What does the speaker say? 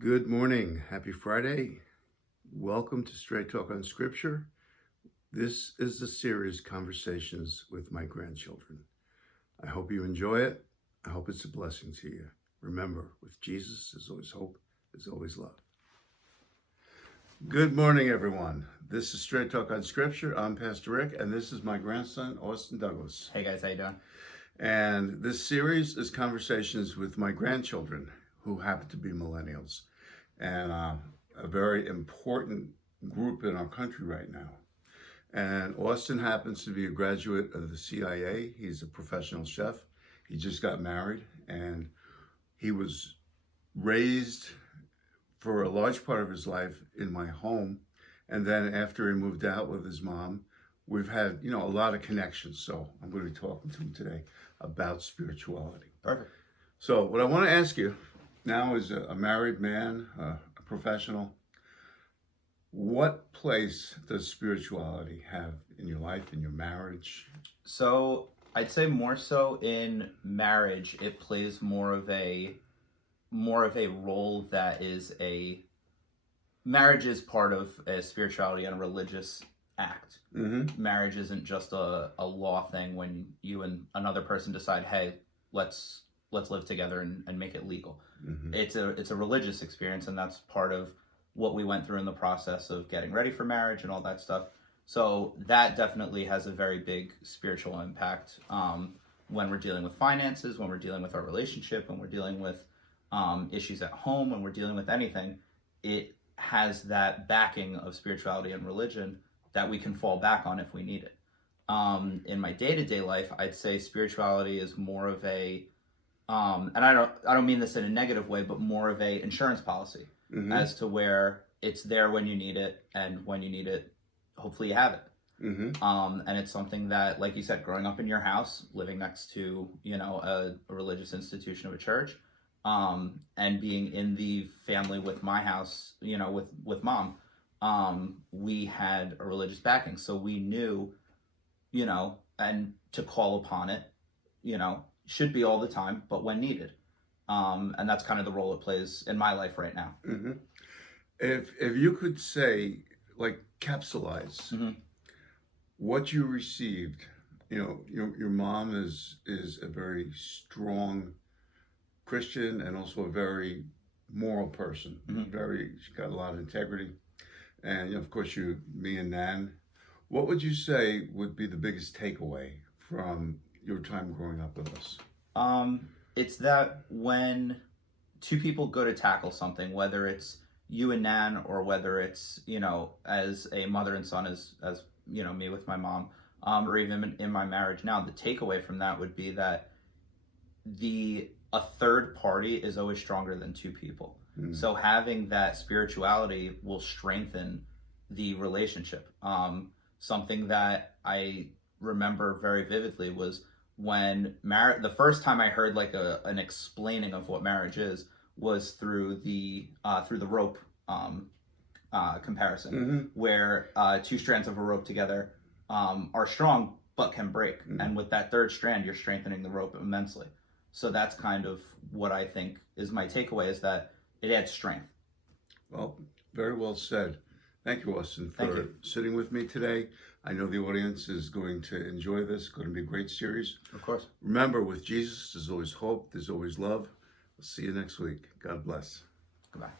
Good morning. Happy Friday. Welcome to Straight Talk on Scripture. This is the series Conversations with My Grandchildren. I hope you enjoy it. I hope it's a blessing to you. Remember, with Jesus, there's always hope, there's always love. Good morning, everyone. This is Straight Talk on Scripture. I'm Pastor Rick, and this is my grandson, Austin Douglas. Hey guys, how you doing? And this series is Conversations with My Grandchildren, who happen to be millennials, and a very important group in our country right now. And Austin happens to be a graduate of the CIA. He's a professional chef. He just got married, and he was raised for a large part of his life in my home. And then after he moved out with his mom, we've had, a lot of connections. So I'm going to be talking to him today about spirituality. Perfect. So what I want to ask you now is a married man, a professional. What place does spirituality have in your life, in your marriage? So I'd say more so in marriage, it plays more of a role that is marriage is part of a spirituality and a religious act. Mm-hmm. Marriage isn't just a law thing when you and another person decide, hey, let's live together and make it legal. Mm-hmm. It's a religious experience, and that's part of what we went through in the process of getting ready for marriage and all that stuff. So that definitely has a very big spiritual impact when we're dealing with finances, when we're dealing with our relationship, when we're dealing with issues at home, when we're dealing with anything. It has that backing of spirituality and religion that we can fall back on if we need it. In my day-to-day life, I'd say spirituality is more of a and I don't mean this in a negative way, but more of a insurance policy. Mm-hmm. As to where it's there when you need it, and when you need it, hopefully you have it. Mm-hmm. And it's something that, like you said, growing up in your house, living next to a religious institution of a church, and being in the family with my house, with mom, we had a religious backing, so we knew, and to call upon it, should be all the time, but when needed. And that's kind of the role it plays in my life right now. Mm-hmm. If you could say, like, capsulize mm-hmm. what you received, your mom is a very strong Christian and also a very moral person. Mm-hmm. She's got a lot of integrity. And of course, me and Nan. What would you say would be the biggest takeaway from your time growing up with us? It's that when two people go to tackle something, whether it's you and Nan, or whether it's, as a mother and son, as me with my mom, or even in my marriage now, the takeaway from that would be that a third party is always stronger than two people. Mm. So having that spirituality will strengthen the relationship. Something that I remember very vividly was when the first time I heard like an explaining of what marriage is was through the rope comparison, mm-hmm. where two strands of a rope together are strong but can break, mm-hmm. and with that third strand you're strengthening the rope immensely. So that's kind of what I think is my takeaway, is that it adds strength. Well, very well said. Thank you, Austin, for sitting with me today. I know the audience is going to enjoy this. It's going to be a great series. Of course. Remember, with Jesus, there's always hope. There's always love. We'll see you next week. God bless. Goodbye.